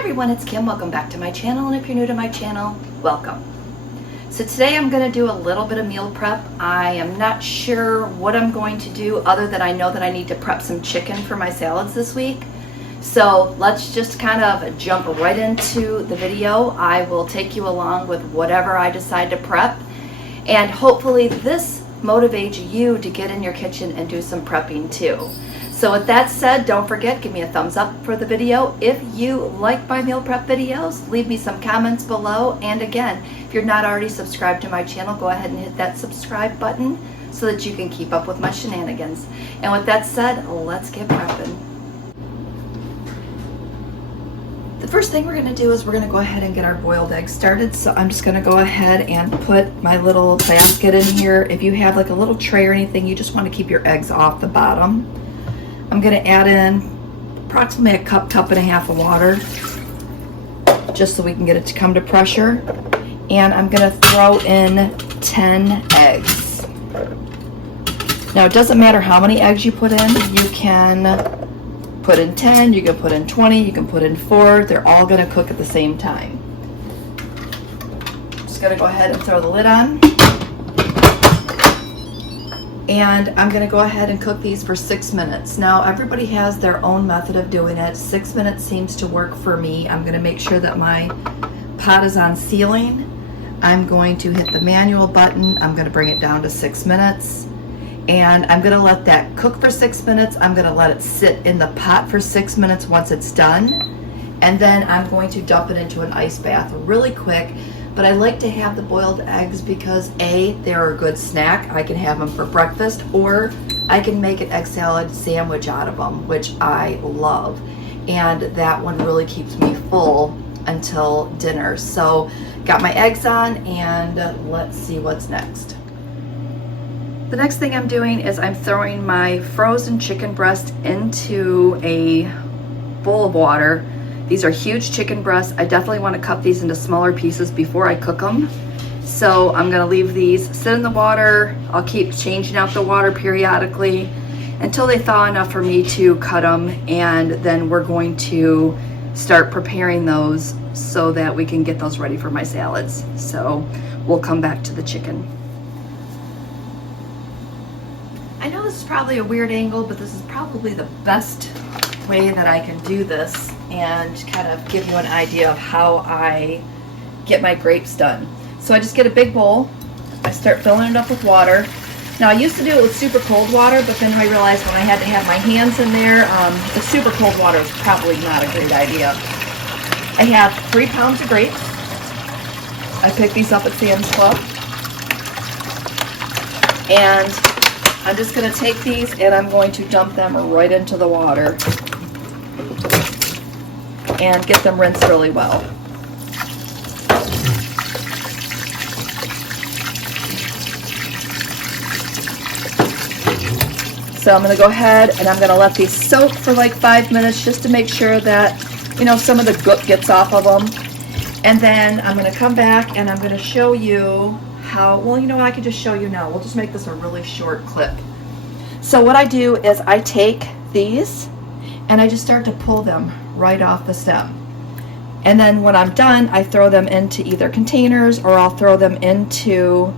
everyone, it's Kim. Welcome back to my channel, and if you're new to my channel, welcome. So today I'm going to do a little bit of meal prep. I am not sure what I'm going to do other than I know that I need to prep some chicken for my salads this week. So let's just kind of jump right into the video. I will take you along with whatever I decide to prep, and hopefully this motivates you to get in your kitchen and do some prepping too. So with that said, don't forget, give me a thumbs up for the video. If you like my meal prep videos, leave me some comments below. And again, if you're not already subscribed to my channel, go ahead and hit that subscribe button so that you can keep up with my shenanigans. And with that said, let's get prepping. The first thing we're gonna do is we're gonna go ahead and get our boiled eggs started. So I'm just gonna go ahead and put my little basket in here. If you have like a little tray or anything, you just wanna keep your eggs off the bottom. I'm going to add in approximately a cup and a half of water just so we can get it to come to pressure. And I'm going to throw in 10 eggs. Now it doesn't matter how many eggs you put in. You can put in 10, you can put in 20, you can put in 4. They're all going to cook at the same time. Just going to go ahead and throw the lid on. And I'm going to go ahead and cook these for 6 minutes. Now everybody has their own method of doing it. 6 minutes seems to work for me. I'm going to make sure that my pot is on sealing. I'm going to hit the manual button. I'm going to bring it down to 6 minutes. And I'm going to let that cook for 6 minutes. I'm going to let it sit in the pot for 6 minutes once it's done. And then I'm going to dump it into an ice bath really quick. But I like to have the boiled eggs because A, they're a good snack. I can have them for breakfast, or I can make an egg salad sandwich out of them, which I love. And that one really keeps me full until dinner. So got my eggs on, and let's see what's next. The next thing I'm doing is I'm throwing my frozen chicken breast into a bowl of water. These are huge chicken breasts. I definitely want to cut these into smaller pieces before I cook them. So I'm going to leave these sit in the water. I'll keep changing out the water periodically until they thaw enough for me to cut them. And then we're going to start preparing those so that we can get those ready for my salads. So we'll come back to the chicken. I know this is probably a weird angle, but this is probably the best way that I can do this and kind of give you an idea of how I get my grapes done. So I just get a big bowl, I start filling it up with water. Now I used to do it with super cold water, but then I realized when I had to have my hands in there, the super cold water is probably not a great idea. I have 3 pounds of grapes. I picked these up at Sam's Club. And I'm just going to take these and I'm going to dump them right into the water and get them rinsed really well. So I'm going to go ahead and I'm going to let these soak for like 5 minutes just to make sure that, you know, some of the gook gets off of them. And then I'm going to come back and I'm going to show you how, well, you know, I can just show you now. We'll just make this a really short clip. So what I do is I take these and I just start to pull them right off the stem. And then when I'm done, I throw them into either containers or I'll throw them into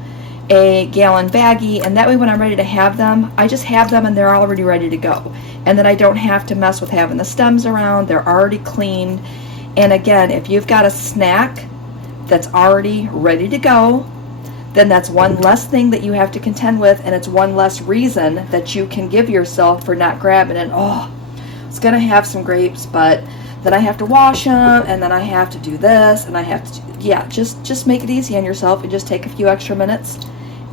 a gallon baggie, and that way when I'm ready to have them, I just have them and they're already ready to go. And then I don't have to mess with having the stems around. They're already cleaned. And again, if you've got a snack that's already ready to go, then that's one less thing that you have to contend with, and it's one less reason that you can give yourself for not grabbing it. Oh, it's gonna have some grapes, but then I have to wash them, and then I have to do this, and I have to do, yeah, just make it easy on yourself and just take a few extra minutes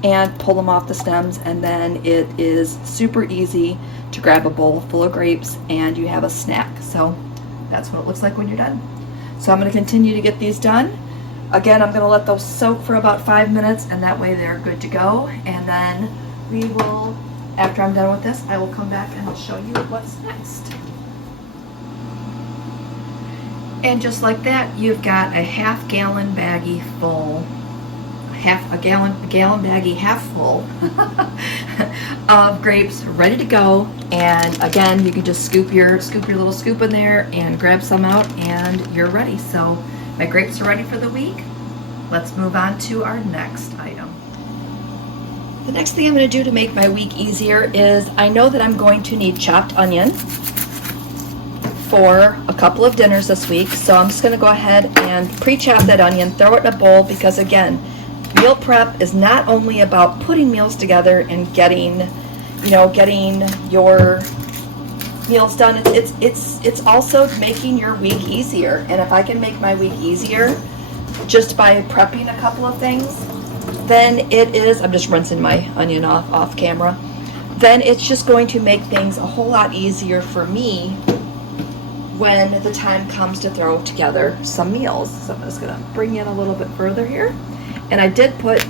and pull them off the stems, and then it is super easy to grab a bowl full of grapes and you have a snack. So that's what it looks like when you're done. So I'm going to continue to get these done. Again, I'm going to let those soak for about 5 minutes, and that way they're good to go. And then we will, after I'm done with this, I will come back and I'll show you what's next. And just like that, you've got a half-gallon baggie full, a gallon baggie half full of grapes ready to go. And again, you can just scoop your little scoop in there and grab some out, and you're ready. So my grapes are ready for the week. Let's move on to our next item. The next thing I'm going to do to make my week easier is, I know that I'm going to need chopped onion for a couple of dinners this week, so I'm just going to go ahead and pre-chop that onion, throw it in a bowl, because again, meal prep is not only about putting meals together and getting your meals done, it's also making your week easier. And if I can make my week easier just by prepping a couple of things, then it is, I'm just rinsing my onion off camera, then it's just going to make things a whole lot easier for me when the time comes to throw together some meals. So I'm just gonna bring in a little bit further here. And I did put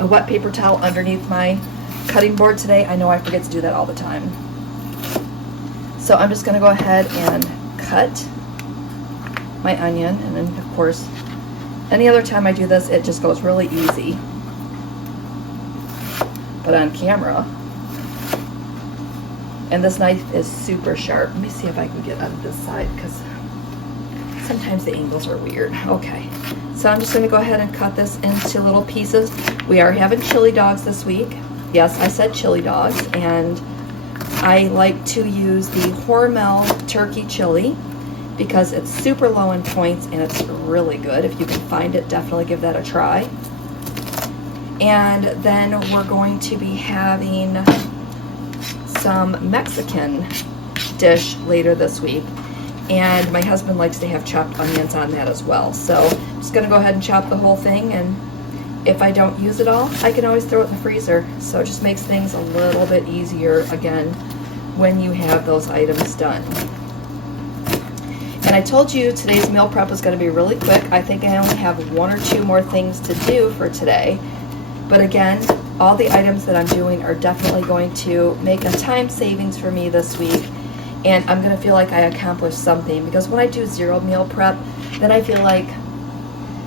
a wet paper towel underneath my cutting board today. I know I forget to do that all the time. So I'm just gonna go ahead and cut my onion, and then of course, any other time I do this, it just goes really easy. But on camera, and this knife is super sharp. Let me see if I can get out of this side, because sometimes the angles are weird. Okay, so I'm just going to go ahead and cut this into little pieces. We are having chili dogs this week. Yes, I said chili dogs, and I like to use the Hormel turkey chili because it's super low in points and it's really good. If you can find it, definitely give that a try. And then we're going to be having some Mexican dish later this week, and my husband likes to have chopped onions on that as well. So I'm just gonna go ahead and chop the whole thing, and if I don't use it all, I can always throw it in the freezer. So it just makes things a little bit easier again when you have those items done. And I told you today's meal prep was going to be really quick. I think I only have one or two more things to do for today, but again, all the items that I'm doing are definitely going to make a time savings for me this week, and I'm going to feel like I accomplished something, because when I do zero meal prep, then I feel like,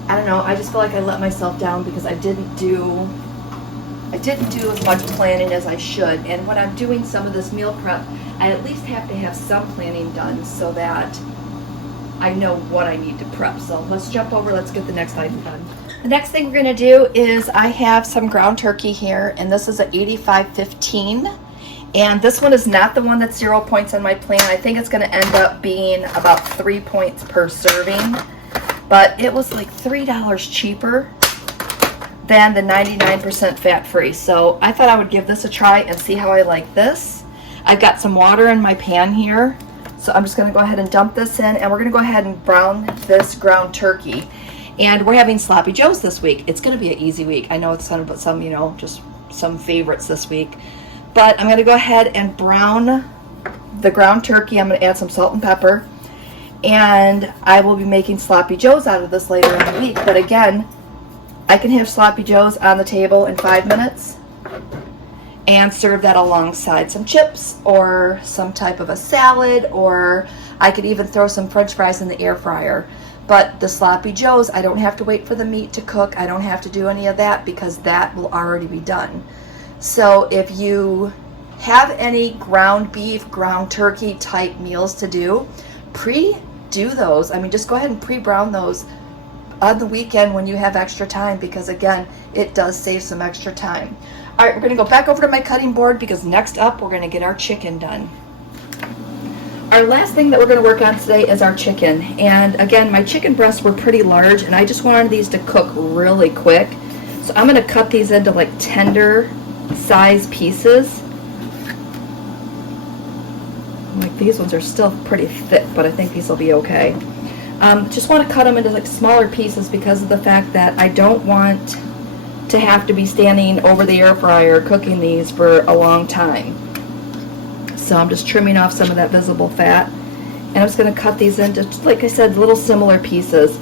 I don't know, I just feel like I let myself down because I didn't do as much planning as I should. And when I'm doing some of this meal prep, I at least have to have some planning done so that I know what I need to prep. So let's jump over, let's get the next item done. The next thing we're gonna do is, I have some ground turkey here, and this is a 85-15. And this one is not the one that's 0 points on my plan. I think it's gonna end up being about 3 points per serving, but it was like $3 cheaper than the 99% fat-free. So I thought I would give this a try and see how I like this. I've got some water in my pan here, so I'm just gonna go ahead and dump this in, and we're gonna go ahead and brown this ground turkey. And we're having sloppy joes this week. It's going to be an easy week. I know it's going to put some, just some favorites this week. But I'm going to go ahead and brown the ground turkey. I'm going to add some salt and pepper. And I will be making sloppy joes out of this later in the week. But again, I can have sloppy joes on the table in 5 minutes and serve that alongside some chips or some type of a salad, or I could even throw some French fries in the air fryer. But the sloppy joes, I don't have to wait for the meat to cook. I don't have to do any of that because that will already be done. So if you have any ground beef, ground turkey type meals to do, pre-do those. I mean, just go ahead and pre-brown those on the weekend when you have extra time, because again, it does save some extra time. All right, we're gonna go back over to my cutting board, because next up, we're gonna get our chicken done. Our last thing that we're going to work on today is our chicken. And again, my chicken breasts were pretty large, and I just wanted these to cook really quick. So I'm going to cut these into like tender size pieces. Like these ones are still pretty thick, but I think these will be okay. Just want to cut them into like smaller pieces because of the fact that I don't want to have to be standing over the air fryer cooking these for a long time. So I'm just trimming off some of that visible fat, and I'm just going to cut these into, like I said, little similar pieces.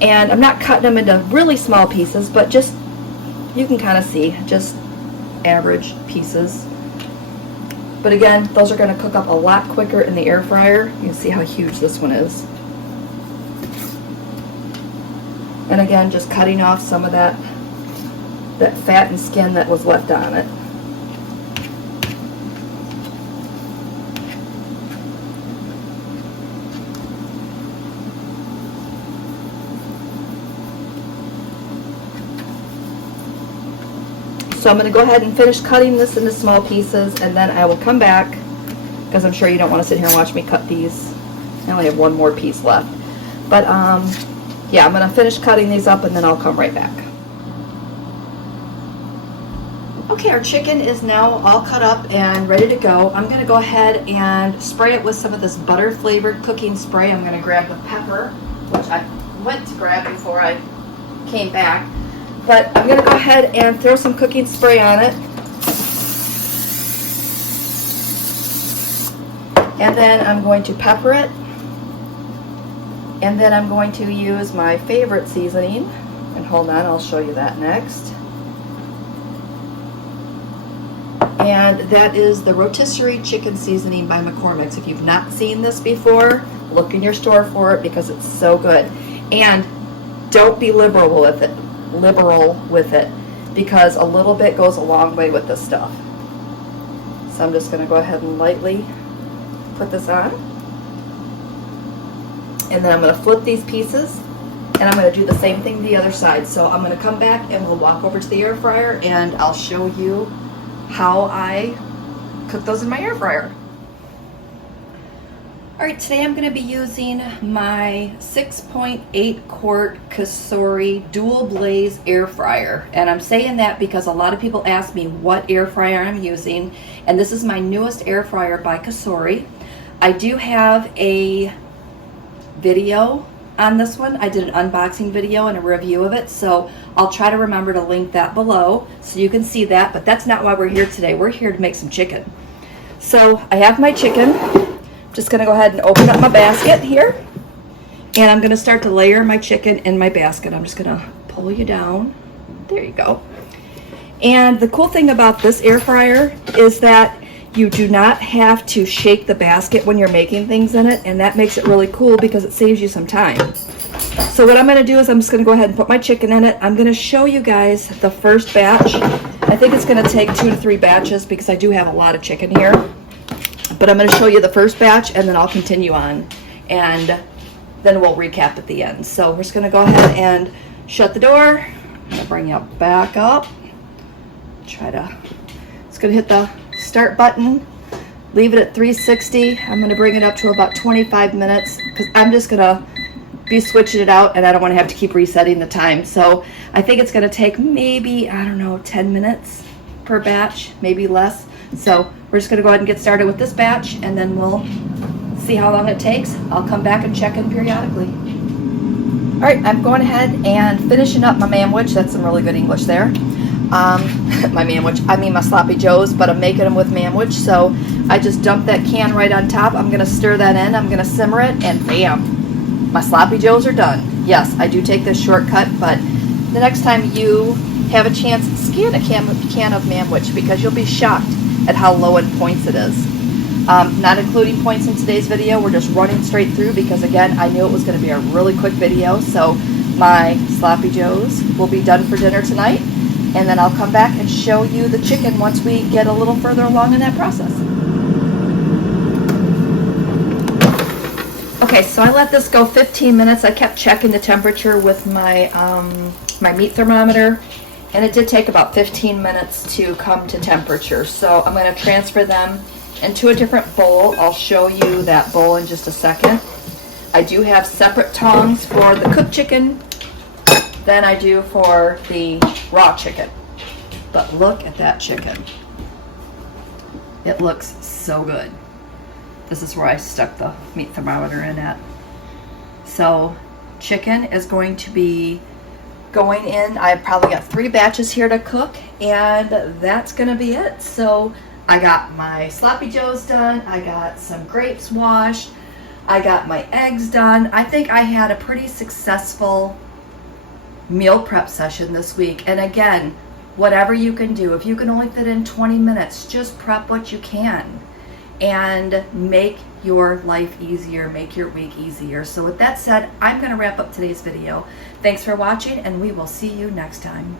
And I'm not cutting them into really small pieces, but just, you can kind of see, just average pieces. But again, those are going to cook up a lot quicker in the air fryer. You can see how huge this one is. And again, just cutting off some of that that fat and skin that was left on it. So I'm going to go ahead and finish cutting this into small pieces, and then I will come back, because I'm sure you don't want to sit here and watch me cut these. I only have one more piece left. But yeah, I'm going to finish cutting these up, and then I'll come right back. Okay, our chicken is now all cut up and ready to go. I'm going to go ahead and spray it with some of this butter flavored cooking spray. I'm going to grab the pepper, which I went to grab before I came back. But I'm going to go ahead and throw some cooking spray on it. And then I'm going to pepper it. And then I'm going to use my favorite seasoning. And hold on, I'll show you that next. And that is the rotisserie chicken seasoning by McCormick's. If you've not seen this before, look in your store for it because it's so good. And don't be liberal with it, because a little bit goes a long way with this stuff. So I'm just going to go ahead and lightly put this on. And then I'm going to flip these pieces, and I'm going to do the same thing the other side. So I'm going to come back and we'll walk over to the air fryer, and I'll show you how I cook those in my air fryer. Alright, today I'm going to be using my 6.8 quart Cosori dual blaze air fryer. And I'm saying that because a lot of people ask me what air fryer I'm using. And this is my newest air fryer by Cosori. I do have a video on this one. I did an unboxing video and a review of it. So I'll try to remember to link that below so you can see that. But that's not why we're here today. We're here to make some chicken. So I have my chicken. Just going to go ahead and open up my basket here, and I'm going to start to layer my chicken in my basket. I'm just going to pull you down. There you go. And the cool thing about this air fryer is that you do not have to shake the basket when you're making things in it, and that makes it really cool because it saves you some time. So what I'm going to do is I'm just going to go ahead and put my chicken in it. I'm going to show you guys the first batch. I think it's going to take 2 to 3 batches because I do have a lot of chicken here. But I'm going to show you the first batch, and then I'll continue on, and then we'll recap at the end. So we're just going to go ahead and shut the door. I'm going to bring you back up. It's going to hit the start button. Leave it at 360. I'm going to bring it up to about 25 minutes because I'm just going to be switching it out, and I don't want to have to keep resetting the time. So I think it's going to take maybe, I don't know, 10 minutes per batch, maybe less. So we're just going to go ahead and get started with this batch, and then we'll see how long it takes. I'll come back and check in periodically. All right, I'm going ahead and finishing up my manwich. That's some really good English there. My manwich, I mean my sloppy joes, but I'm making them with manwich. So I just dumped that can right on top. I'm going to stir that in. I'm going to simmer it, and bam, my sloppy joes are done. Yes, I do take this shortcut, but the next time you have a chance, scan a can of manwich because you'll be shocked at how low in points it is. Not including points in today's video, we're just running straight through because again, I knew it was going to be a really quick video. So my sloppy joes will be done for dinner tonight, and then I'll come back and show you the chicken once we get a little further along in that process. Okay, so I let this go 15 minutes. I kept checking the temperature with my my meat thermometer, and it did take about 15 minutes to come to temperature. So I'm going to transfer them into a different bowl. I'll show you that bowl in just a second. I do have separate tongs for the cooked chicken than I do for the raw chicken. But look at that chicken. It looks so good. This is where I stuck the meat thermometer in at. So chicken is going to be going in. I've probably got 3 batches here to cook, and that's going to be it. So I got my sloppy joes done. I got some grapes washed. I got my eggs done. I think I had a pretty successful meal prep session this week. And again, whatever you can do, if you can only fit in 20 minutes, just prep what you can and make your life easier, make your week easier. So with that said, I'm going to wrap up today's video. Thanks for watching, and we will see you next time.